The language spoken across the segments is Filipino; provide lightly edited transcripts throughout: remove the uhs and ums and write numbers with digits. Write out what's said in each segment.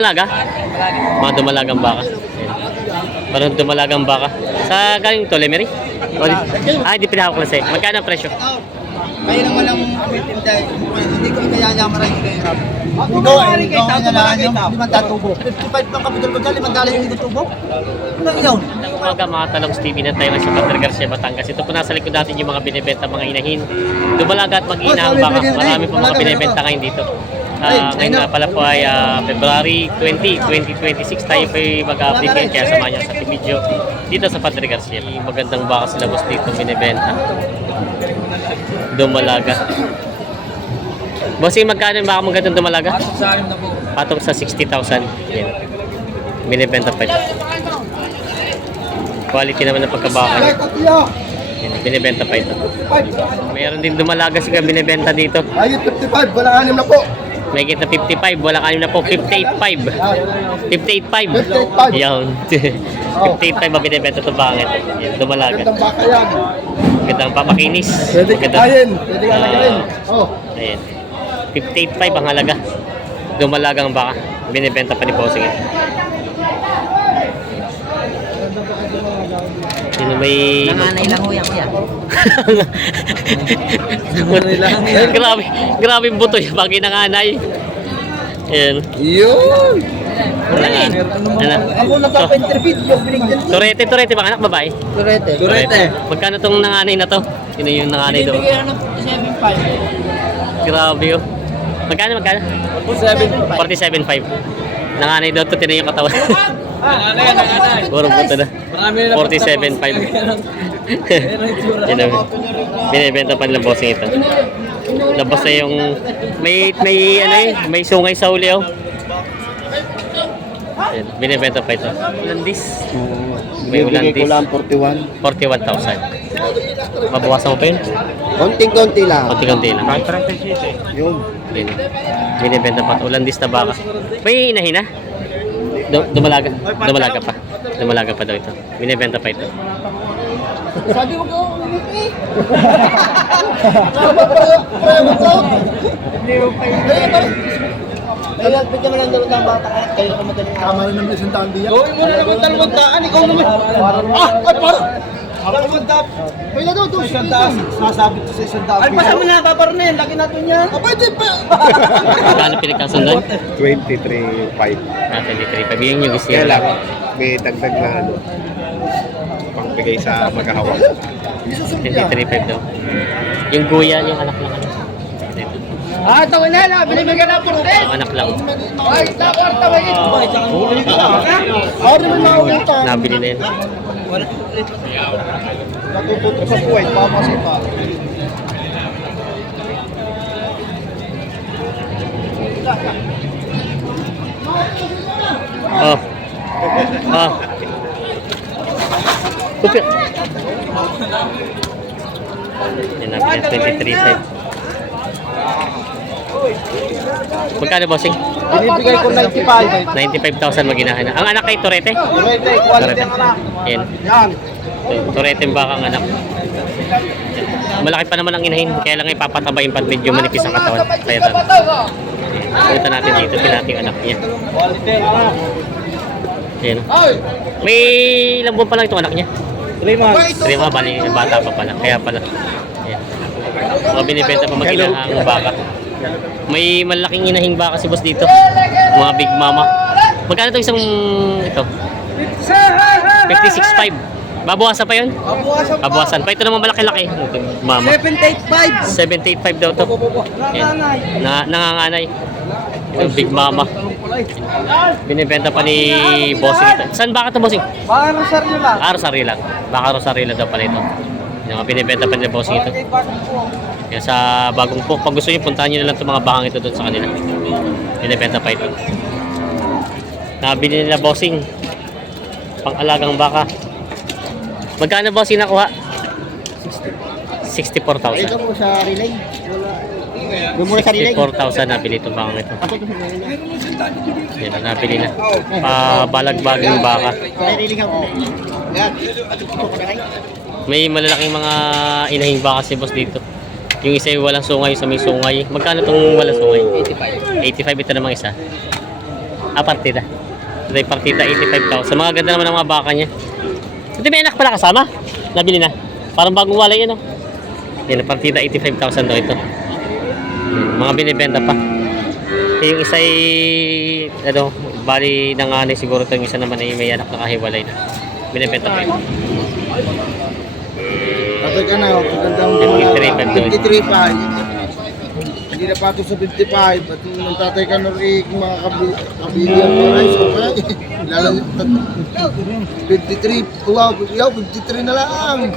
Dumalaga? Mga dumalagang baka. Parang dumalagang baka. Sa galing to, Lemery? Hindi pinahawak lang sa'yo. Magkano ang presyo? Kaya naman ang tinday. Hindi ko kaya maray hirap. Ikaw ay nalaan yung 5 tubo. 55 lang kapitol ko dyan, 5 yung tubo. Ano yun? Umaga mga talong Stevie na tayo sa Padre Garcia, Batangas. Ito po nasa likod natin yung mga binibenta mga inahin. Dumalaga at mag-ina ang baka. Marami po mga binibenta ngayon dito. Ngayon nga pala po ay February 20, 2026 tayo po mag-update ngayon kaya samahan niyo sa video dito sa Padre Garcia. Magandang baka sila boss dito binibenta. Dumalaga. Bossing, magkano yung baka magandang dumalaga? Patong sa 60,000. Yan. Binibenta pa ito. Quality naman ng pagkabaka niya. Yan, binibenta pa ito. Mayroon din dumalaga siya binibenta dito. Ay, 55, walang anim na po. May kita 55, walang anim na po, 58.5. 58.5. Yan. 58.5 ang binibenta ito baka ito. Yan, dumalaga. Gandang baka yan. Magandang papakinis. Pwede kitayin, pwede alagayin. Ayan. 58.5 ang halaga. Dumalagang baka. Binibenta pa ni Bossing ito. Sino may... Nanganay lang ho yan kuya. Grabe yung buto yung pag nanganay. Ayan. Yun! Ano? Ako nagpa-interview yung binigyan. Turete, baka anak babae? Turete. Magkano tong nanganay na to? Sino yung nanganay doon? Binibigyan ng 7.5. Grabe yun. Magkano? 47.5. Nanganay daw to, tinan yung katawan. Puro buto na. 47.5. Yun ang binibenta pa nilang bossing ito. Labas na yung may sungay sa uli oh. Ayan, binibenta pa ito. Ulandis. May ulandis. 41,000. Mabawasan mo pa yun? Konting-konti lang. Konti-konti lang. Yung. Binibenta pa ito. Ulandis na baka. May inahin na? Dumalaga pa. Dumalaga pa daw ito. Binibenta pa ito. Sabi mo ko, umiti. Kaya bigyan mo lang daw ng bata kayo ka magaling. Tama rin naman isang daan diyan. Gawin mo na naman 200, ikaw naman. Parang. May na daw ito. Isang daan. Sasabit sa isang daan. Ay, pasama na, paparo na yan. Lagi natin yan. Pwede pa. Magkano pinagkasundan? 23.5. 23.5. Yung gusto Kaya niya. lang, may dagdag na pangbigay sa maghahawak. 23.5 daw. Yung guya, yung anak lang ano. Tawin na lang. Binibigyan na po rin. Yung anak lang. Ay, tapos tawin. Ako rin mga ulito. Nabili na yun. Natututo sa buhay, papasok pa. Kupit. Yan nabili 23.5. Magkano bossing? Binibigay ko 95. 95,000 maginahan na. Ang anak kay Turete? Turete, quality ang anak. Yan. Yan. Turete yung bakang anak. Yan. Malaki pa naman ang inahin. Kaya lang ipapatabayin pa medyo manipis ang katawan. Kaya tanong. Punta natin dito. Tingnan yung anak niya. Quality ang anak. Yan. May ilang buwan pa lang itong anak niya. 3 months. 3 months. Bali, bata pa pala. Kaya pala. Yan. Mga binibenta pa maginahang baka. May malaking inahing baka si boss dito. Mga big mama. Magkano itong isang ito? 56.5. Babawasan pa yun? Babawasan pa. Ito naman malaki-laki. Mama. 785. 785 daw to. Yan. Nanganganay. Yung big mama. Binibenta pa ni bossing ito. Saan baka ito bossing? Baka Rosario lang. Rosario lang. Baka Rosario lang daw pala ito. Yung binibenta pa ni bossing ito. Kaya sa bagong po, pag gusto nyo, puntahan nyo na lang itong mga bakang ito doon sa kanila. Binibenta pa ito. Nabili nila bossing. Pang-alagang baka. Magkano bossing nakuha? 64,000. Ito mo sa relay. Bumura sa relay. 64,000 nabili itong bakang ito. Yan, nabili na. Balag-bagang baka. Sa relay ako. Yan. May malalaking mga inahing baka si boss dito. Yung isa yung walang sungay, sa may sungay. Magkano itong walang sungay? 85. 85 ito namang isa. partida. Ito yung partida, 85,000. Mga ganda naman ang mga baka niya. Ito may anak pala kasama. Nabili na. Parang bagong walay yan, oh. Yan, partida, 85,000 daw ito. Mga binibenta pa. Yung isa ay, ano, bali nanganay siguro ito. Yung isa naman ay may anak na kahiwalay na. Binibenta pa yun. Tatay ka na, magandang 53.5. Hindi na pato sa 55. At yung tatay ka na rin mga kabilyan mo rin. So, ilalang 53. Wow, 53 na lang.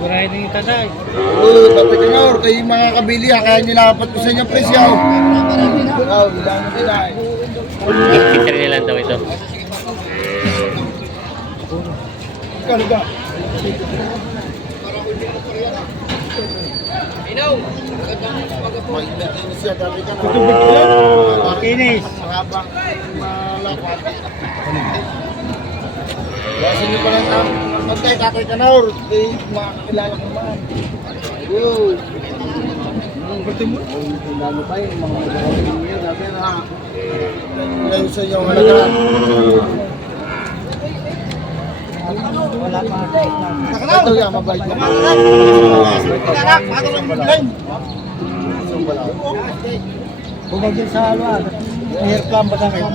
Buray na yung tatay. Oo, tatay ka na, kayo mga kabilya, kaya nilapat ko sa inyo presyo. Wow, ilang na sila. 53 na lang daw ito. Kaliga. Mag-inis siya, tatay ka na. Kinis. Mahabang malakwat. Kasi nyo pa lang magkay tatay ka na, or makakilala ko naman. Oo. Pati mo? Lalo pa yung mga magkakasin niya, dati na. Ngayon sa inyo, halaga. Wala pa. Ito yan, mabait mo. Bumagin sa alwa. Air plan ba tayo?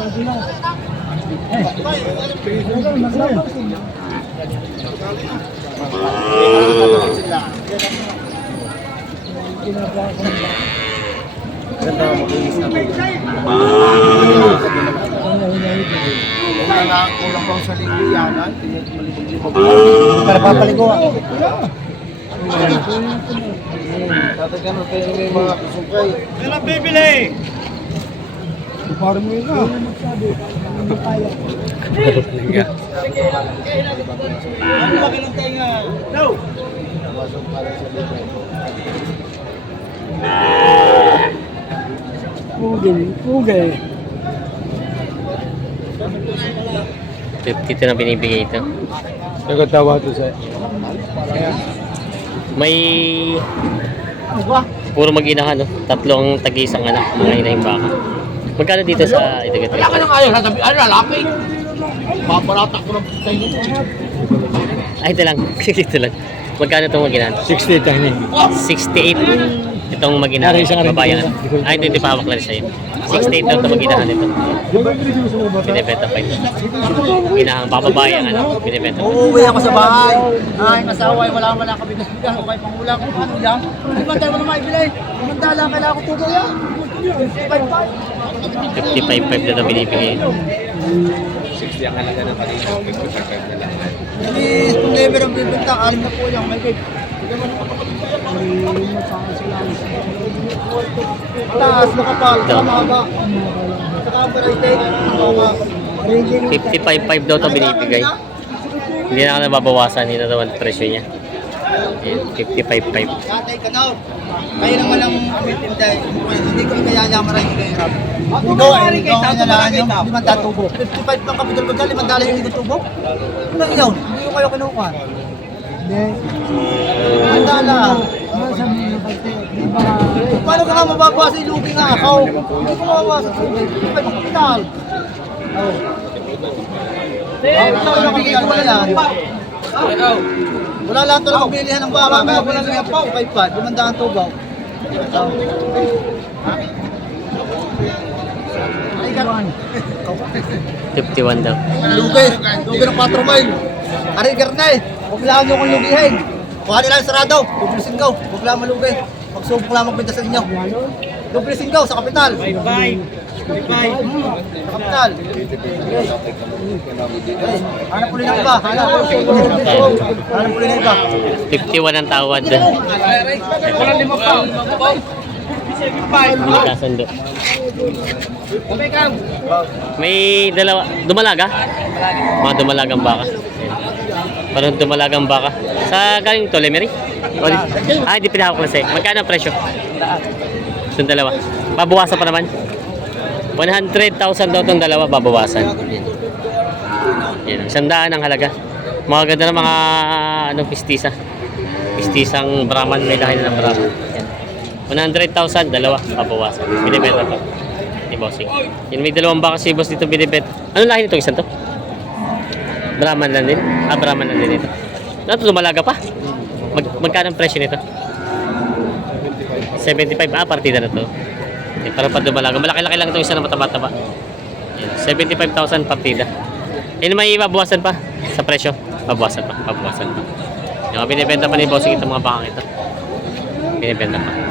Ganda mo, makinis na kayo. Kulang pang sa linggo yan, ha? Malibog-libog. Para papaligo ako. Tatay ka na, kayo may mga kusukay. Kailan bibili? Parang mo yun na. Ano ba ng tenga? No! Pugay. 52 na binibigay ito. Nagatawa ito sa'yo. May puro mag-inahan, no? Tatlong tag-isang anak, mga inahing baka. Magkano dito sa Itagat? Wala ka nang ayaw, sasabi, ano, lalaki. Paparatak ko ng tayo. Ay, ito lang. Ito lang. Magkano itong mag-inahan? 60 tayo niya. 68 itong mag-inahan. Babayan. Ay, ito pahawak lang sa'yo. 68 daw itong mag-inahan ito. Binibenta pa ito. Inahang bababayan, ano? Binibenta pa. Uuwi ako sa bahay. Ay, masawa, wala man lang kabigas-bigas. Okay, pangulang ko. Ano lang? Hindi man tayo mo maibili. Manda lang, kailangan ko tubo yan. 55.5 na ito binibigay. 60 ang halaga ng kanina, 55 na lang. Please, kung never ang bibenta, alim na po yan. May babe. Taas, makapal, mahaba. Saka variety. 55.5 daw ito binibigay. Hindi na ako nababawasan. Hindi na daw ang presyo niya. Ayan, 55.5. Tatay ka na. Kayo naman ang umitinday. Hindi ko kaya maraming kahirap. Ikaw ay nalaan yung limang tubo. 55 pang kapital ko dyan, limang dala yung limang tubo. Ano yun? Hindi ko kayo kinukuha. Hindi. Limang dala. Paano ka nga mababasa yung lugi nga ako? Hindi ko mababasa. 55 pang kapital. Nabigay ko wala yan. Wala lahat talagang bilihan ng baka, kaya wala lang yung pao, 5 limandaan tubaw. Ay, karoon. 51 daw. Lugay ng 4 mile. Ari, garnay, huwag lang nyo kong lugihin. Kuha nila yung sarado, dublisin ko, huwag lang malugay. Magsubok lang magbenta sa inyo. Dublisin ko sa kapital. Bye-bye. Sa kapital. Hanap ulit ng iba. Hanap ulit ng iba. 51 ang tawad. Hindi kasundo. May dalawa. Dumalaga? Mga dumalagang baka. Parang dumalagang baka. Sa galing to, Lemery? Hindi pinahawak na sa'yo. Magkano ang presyo? Itong dalawa. Babawasan pa naman. 100,000 daw itong dalawa, babawasan. Yan, 100 ang halaga. Mga ganda ng mga pistisa. Pistisang Brahman, may lahi ng Brahman. Yan. 100,000, dalawa, babawasan. Binibenta pa. ni Bossing. Yun, may dalawang baka si Boss dito binibenta. Anong lahi nito isang to? Brahman lang din? Brahman lang din ito. Ano ito, lumalaga pa? Magkano ang presyo nito? 75. Partida na to. Okay, para pa dumalaga. Malaki-laki lang ito isa na mataba-taba. 75,000 partida. Yun, may mabawasan pa sa presyo. Mabawasan pa. Yung mga binibenta pa ni Bossing itong mga bakang ito. Binibenta pa.